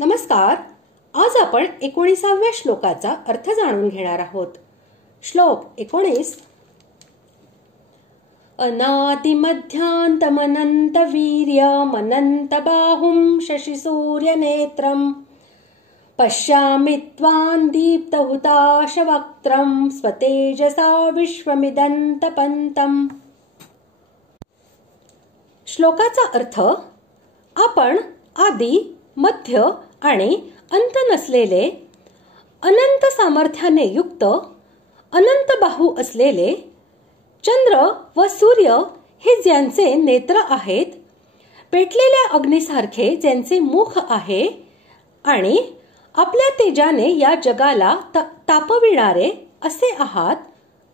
नमस्कार. आज आपण 19व्या श्लोकाचा अर्थ जाणून घेणार आहोत. श्लोक 19. अनादिमध्यांतमनंत वीर्यमनंत बाहुं शशि सूर्य नेत्रम पश्यामि त्वां दीप्तहुताशवक्त्रं स्वतेजसा विश्वमिदन्तपन्तम्. श्लोकाचा अर्थ: आपण आदि, मध्य आणि अंत नसलेले, अनंत सामर्थ्याने युक्त, अनंत बाहू असलेले चंद्र व सूर्य हे ज्यांचे नेत्र आहेत, पेटलेल्या अग्नीसारखे ज्यांचे मुख आहे आणि आपल्या तेजाने या जगाला तापविणारे असे आहात,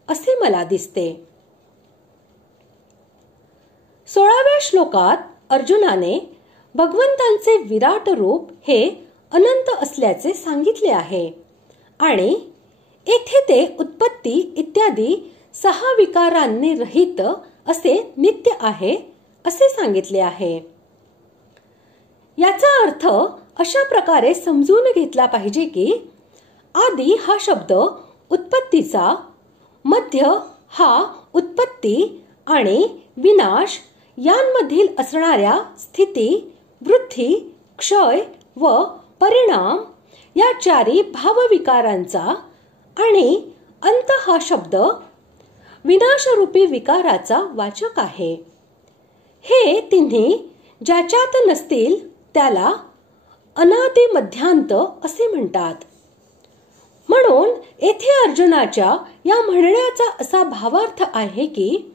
असे मला दिसते. 16व्या श्लोकात अर्जुनाने भगवंतांचे विराट रूप हे अनंत असल्याचे सांगितले आहे आणि येथे ते उत्पत्ती इत्यादी 6 विकारांनी रहित असे नित्य आहे असे सांगितले आहे. याचा अर्थ अशा प्रकारे समजून घेतला पाहिजे की आदि हा शब्द उत्पत्तीचा, मध्य हा उत्पत्ती आणि विनाश यांमधील असणाऱ्या स्थिती, वृद्धी, क्षय व परिणाम या 4 भावविकारांचा आणि अंत हा शब्द विनाशरूपी विकाराचा वाचक आहे. हे तिन्ही ज्याच्यात नसतील त्याला अनादि मध्यांत असे म्हणतात. म्हणून येथे अर्जुनाच्या या म्हणण्याचा असा भावार्थ आहे की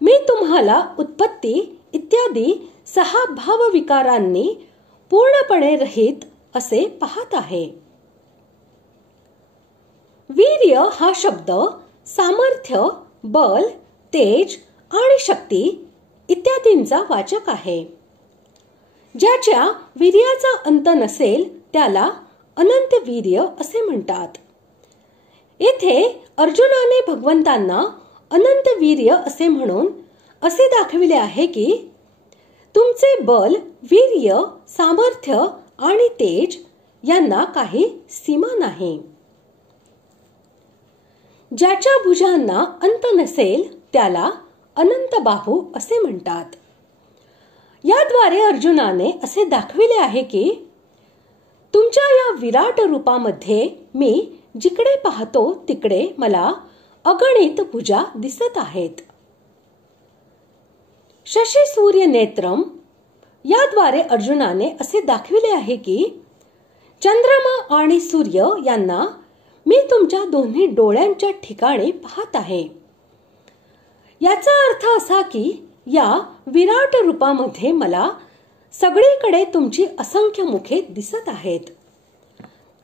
मी तुम्हाला उत्पत्ती इत्यादी 6 भावविकारांनी पूर्णपणे रहित असे पाहत आहे. वीर्य हा शब्द सामर्थ्य, बल, तेज आणि शक्ती इत्यादींचा वाचक आहे. ज्याच्या वीर्याचा अंत नसेल त्याला अनंत वीर्य असे म्हणतात. येथे अर्जुनाने भगवंतांना अनंत वीर्य असे म्हणून असे दाखविले आहे की तुमचे बल, वीर्य, सामर्थ्य आणि तेज यांना काही सीमा नाही. ज्याच्या भुजांना अंत नसेल त्याला अनंत बाहू असे म्हणतात. याद्वारे अर्जुनाने असे दाखविले आहे की तुमच्या या विराट रूपामध्ये मी जिकडे पाहतो तिकडे मला अगणित भुजा दिसत आहेत. शशी सूर्य नेत्रम याद्वारे अर्जुनाने असे दाखविले आहे की चंद्रमा आणि सूर्य यांना मी तुमच्या दोन्ही डोळ्यांच्या ठिकाणी पाहत आहे. याचा अर्थ असा की या विराट रूपामध्ये मला सगळीकडे तुमची असंख्य मुखे दिसत आहेत.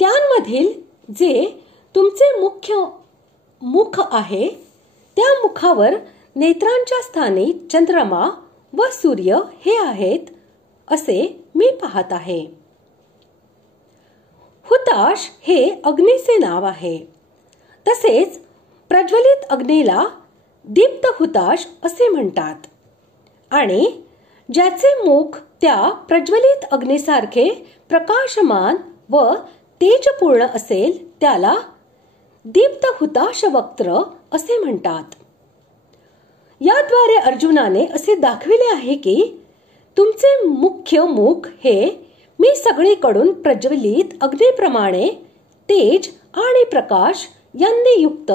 त्यांमधील जे तुमचे मुख्य मुख आहे त्या मुखावर नेत्रांच्या स्थानी चंद्रमा व सूर्य हे आहेत असे मी पाहत आहे. हुताश हे अग्नीचे नाव आहे. तसेच प्रज्वलित अग्नीला दीप्त हुताश असे म्हणतात आणि ज्याचे मुख त्या प्रज्वलित अग्नीसारखे प्रकाशमान व तेजपूर्ण असेल त्याला दीप्त हुताश वक्त्र असे म्हणतात. याद्वारे अर्जुनाने असे दाखविले आहे की तुमचे मुख्य मुख हे मी सगळीकडून प्रज्वलित अग्नीप्रमाणे तेज आणि प्रकाश यांनी युक्त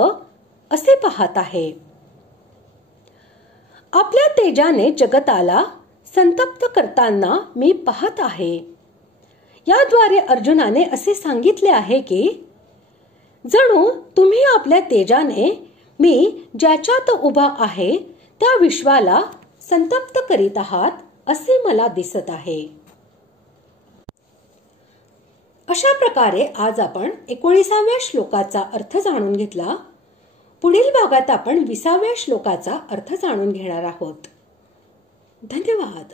असे पाहत आहे. आपल्या तेजाने जगताला संतप्त करताना मी पाहत आहे. याद्वारे अर्जुनाने असे सांगितले आहे की जणू तुम्ही आपल्या तेजाने मी ज्याच्यात उभा आहे त्या विश्वाला संतप्त करीत आहात असे मला दिसत आहे. अशा प्रकारे आज आपण 19व्या श्लोकाचा अर्थ जाणून घेतला. पुढील भागात आपण 20व्या श्लोकाचा अर्थ जाणून घेणार आहोत. धन्यवाद.